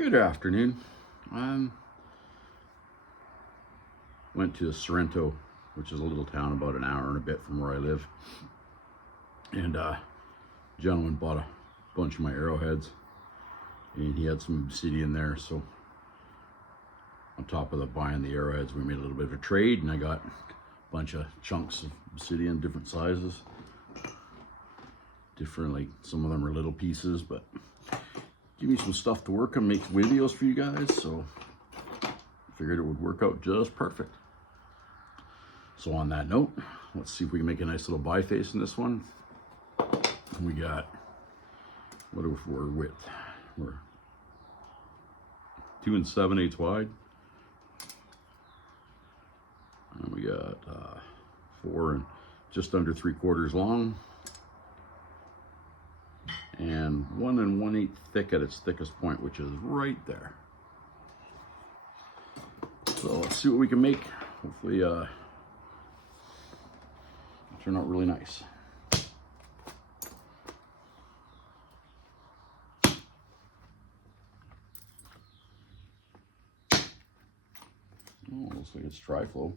Good afternoon. Went to Sorrento, which is a little town about an hour and a bit from where I live. And gentleman bought a bunch of my arrowheads, and he had some Obsidian there. So on top of buying the arrowheads, we made a little bit of a trade, and I got a bunch of chunks of Obsidian, different sizes. Different, like some of them are little pieces, but give me some stuff to work on, make videos for you guys, so I figured it would work out just perfect. So on that note, let's see if we can make a nice little biface in this one. And we got, what are we width? We're 2 7/8 wide. And we got 4 and just under 3/4 long. And 1 1/8 thick at its thickest point, which is right there. So let's see what we can make. Hopefully turn out really nice. Oh, looks like it's tri-flow,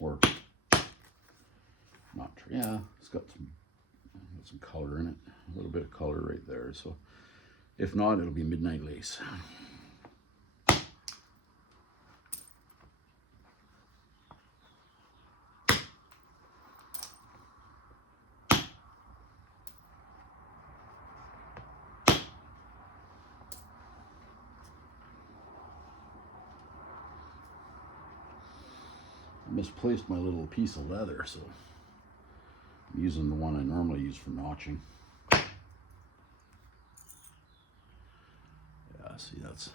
or not. Yeah, it's got some color in it, a little bit of color right there. So if not, it'll be midnight lace. I misplaced my little piece of leather, so I'm using the one I normally use for notching. Yeah, see, that's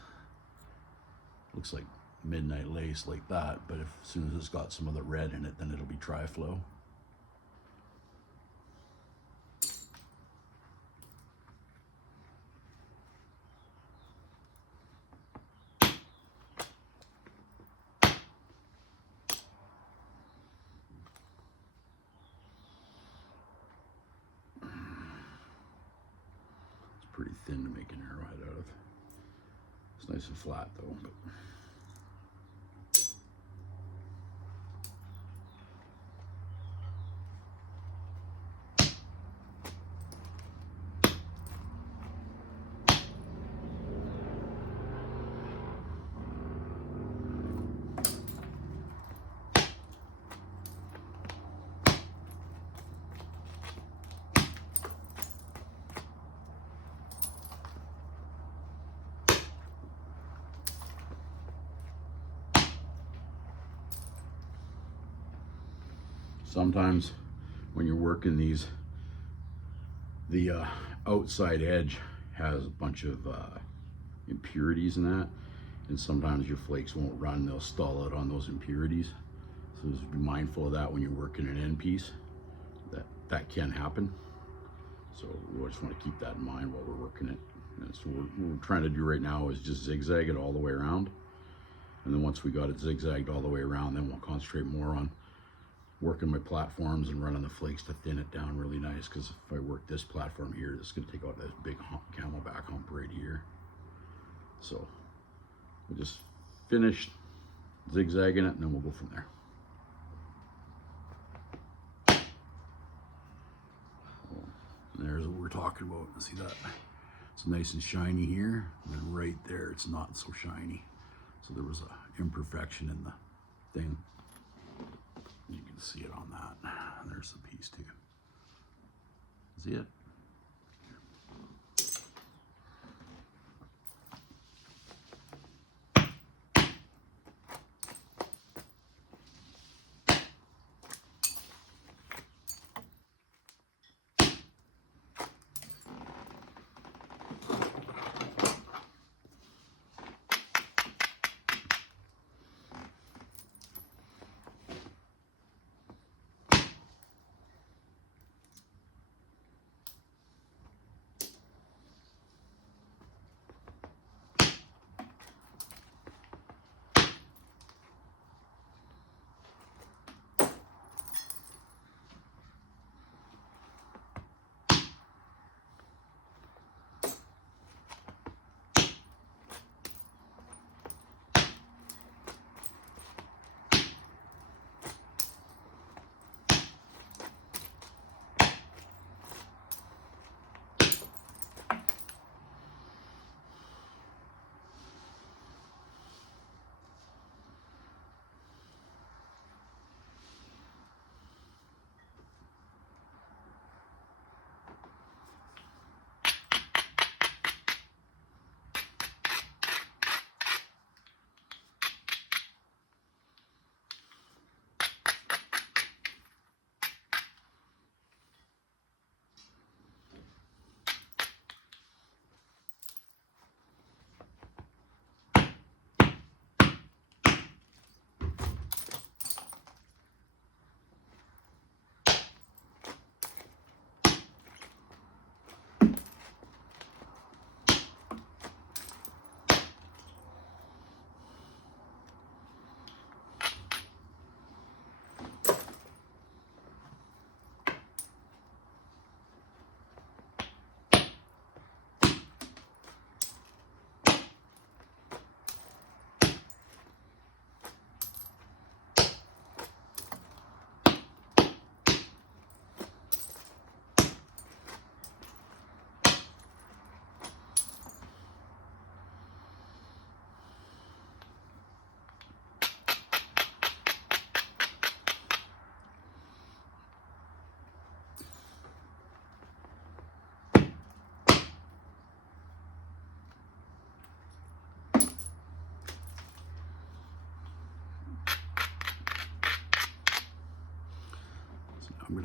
looks like midnight lace like that, but as soon as it's got some of the red in it, then it'll be tri-flow. Pretty thin to make an arrowhead out of. It's nice and flat though. But sometimes when you're working these, the outside edge has a bunch of impurities in that, and sometimes your flakes won't run, they'll stall out on those impurities. So just be mindful of that when you're working an end piece. That can happen. So we just want to keep that in mind while we're working it. And so what we're trying to do right now is just zigzag it all the way around. And then once we got it zigzagged all the way around, then we'll concentrate more on working my platforms and running the flakes to thin it down really nice. Because if I work this platform here, it's going to take out this big camelback hump right here. So we'll just finish zigzagging it, and then we'll go from there. And there's what we're talking about. See that? It's nice and shiny here, and then right there it's not so shiny. So there was an imperfection in the thing. You can see it on that. And there's the piece too. See it?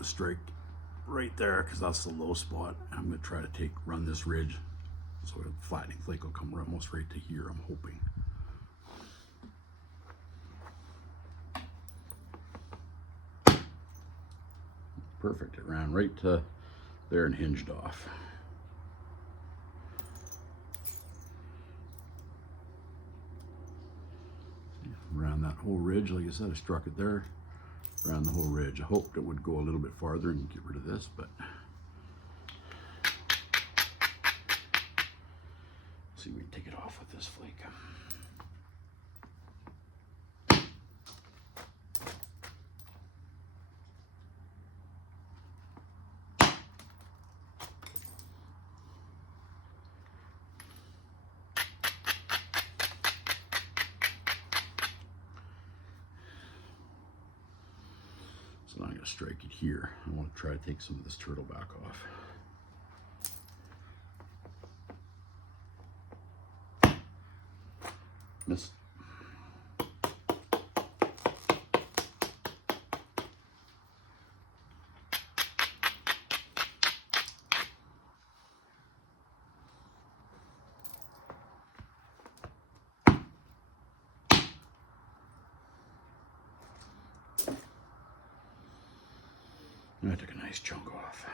to strike right there because that's the low spot. I'm going to try to run this ridge so the flattening flake will come almost right to here, I'm hoping. Perfect, it ran right to there and hinged off. Ran that whole ridge, like I said, I struck it there, ran the whole ridge. I hoped it would go a little bit farther and get rid of this, but see if we can take it off with this flake. So now I'm going to strike it here. I want to try to take some of this turtle back off. Missed. I took a nice chunk off.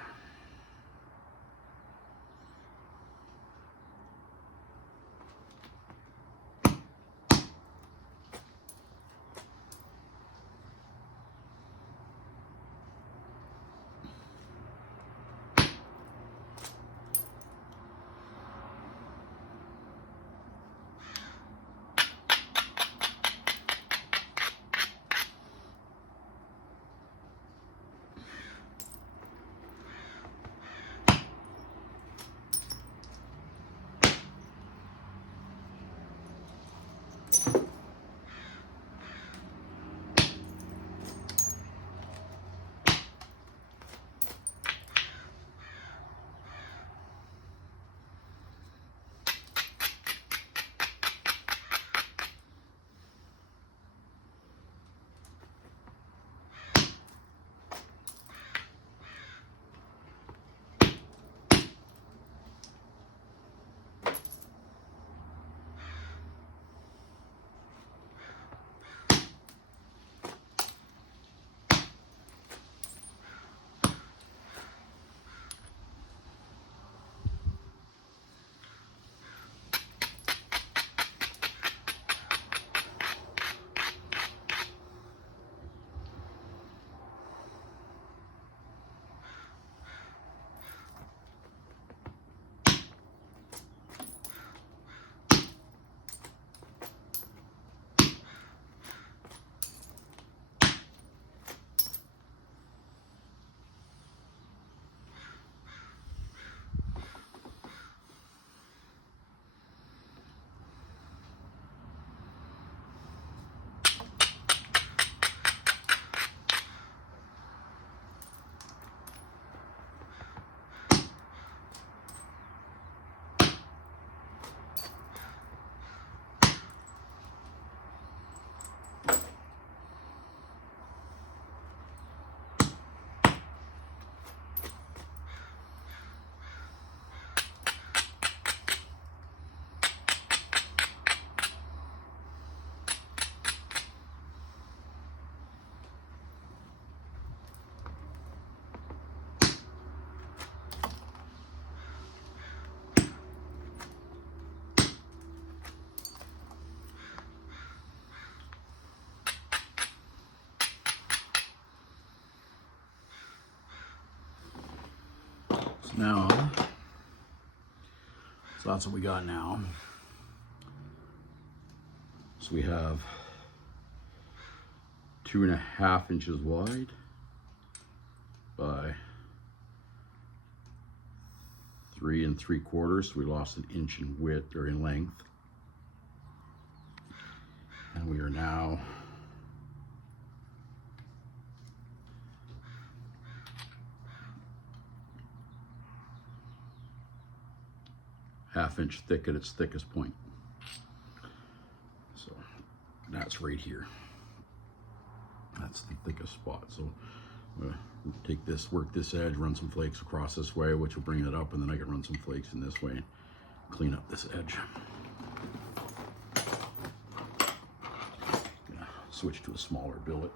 Now, so that's what we got now. So we have 2.5 inches wide by 3 3/4. So we lost an inch in width or in length. And we are now ½ inch thick at its thickest point. that's right here. That's the thickest spot. So Take this, work this edge, run some flakes across this way, which will bring it up, and then I can run some flakes in this way and clean up this edge. Gonna switch to a smaller billet.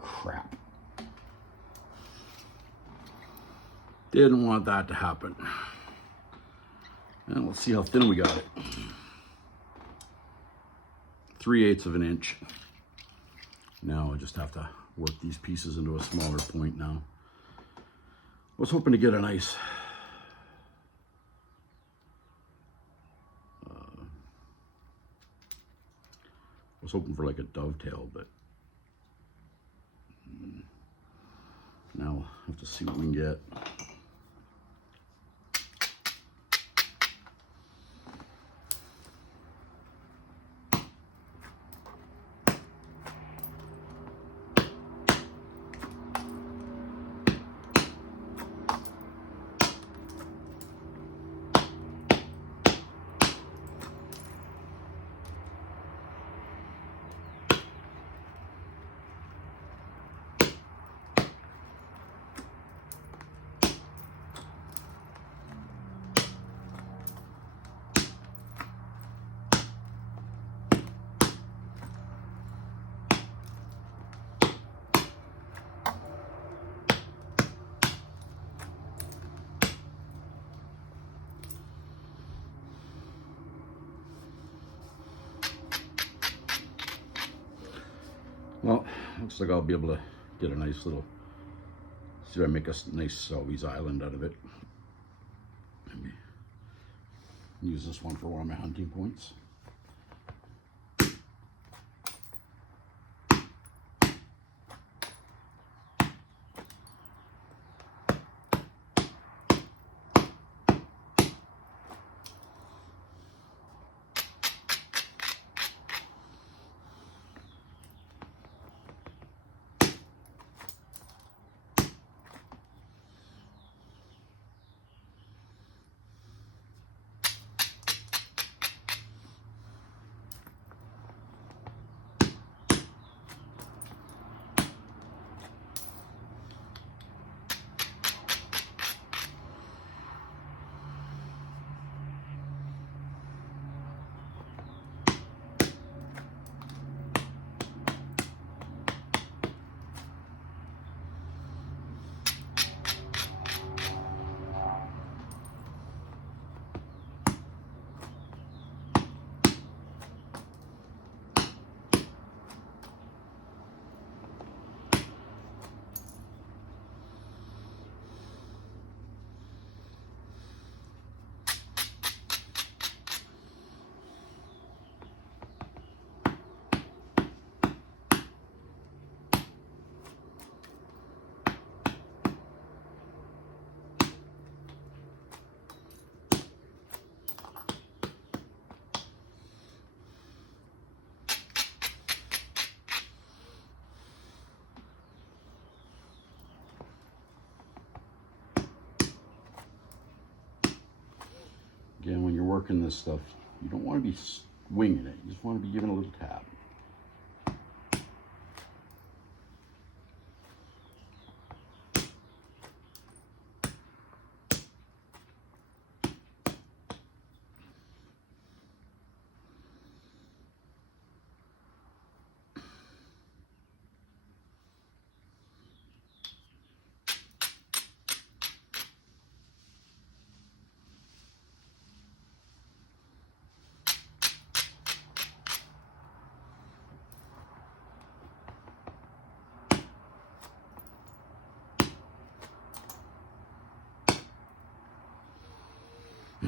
Crap. Didn't want that to happen. And let's see how thin we got it. 3/8 of an inch. Now I just have to work these pieces into a smaller point now. I was hoping to get a nice I was hoping for like a dovetail, but now we'll have to see what we can get. Well, looks like I'll be able to get a nice little, see if I make a nice Selby's island out of it. Maybe use this one for one of my hunting points. Again, when you're working this stuff, you don't want to be winging it. You just want to be giving a little tap.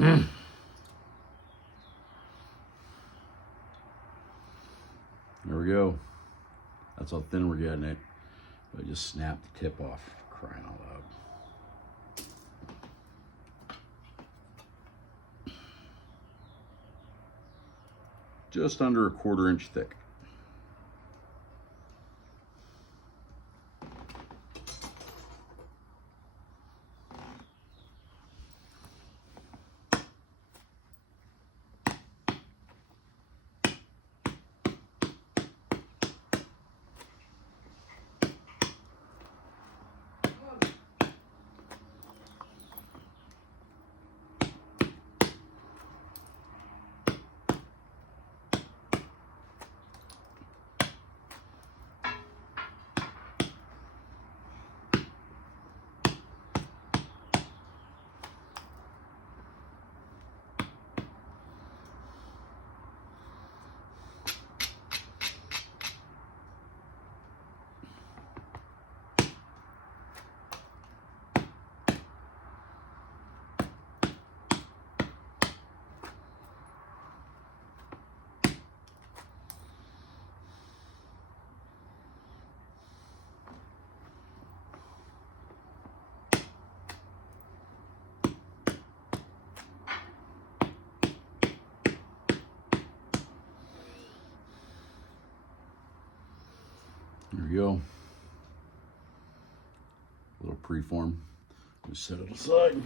There we go. That's how thin we're getting it. I just snapped the tip off, crying out loud. Just under a 1/4 inch thick. There we go. A little preform. Just set it aside.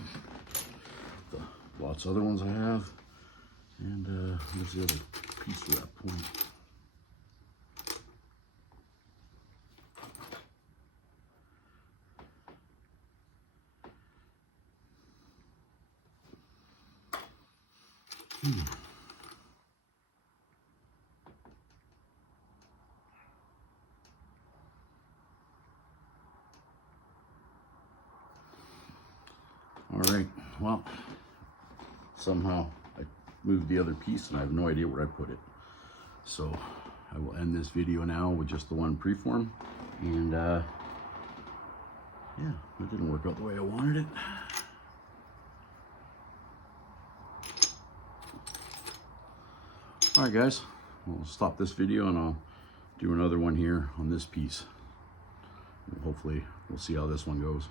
Lots of other ones I have. And there's the other piece of that point. All right, well, somehow I moved the other piece and I have no idea where I put it. So I will end this video now with just the one preform. And yeah, it didn't work out the way I wanted it. All right, guys, we'll stop this video and I'll do another one here on this piece. Hopefully we'll see how this one goes.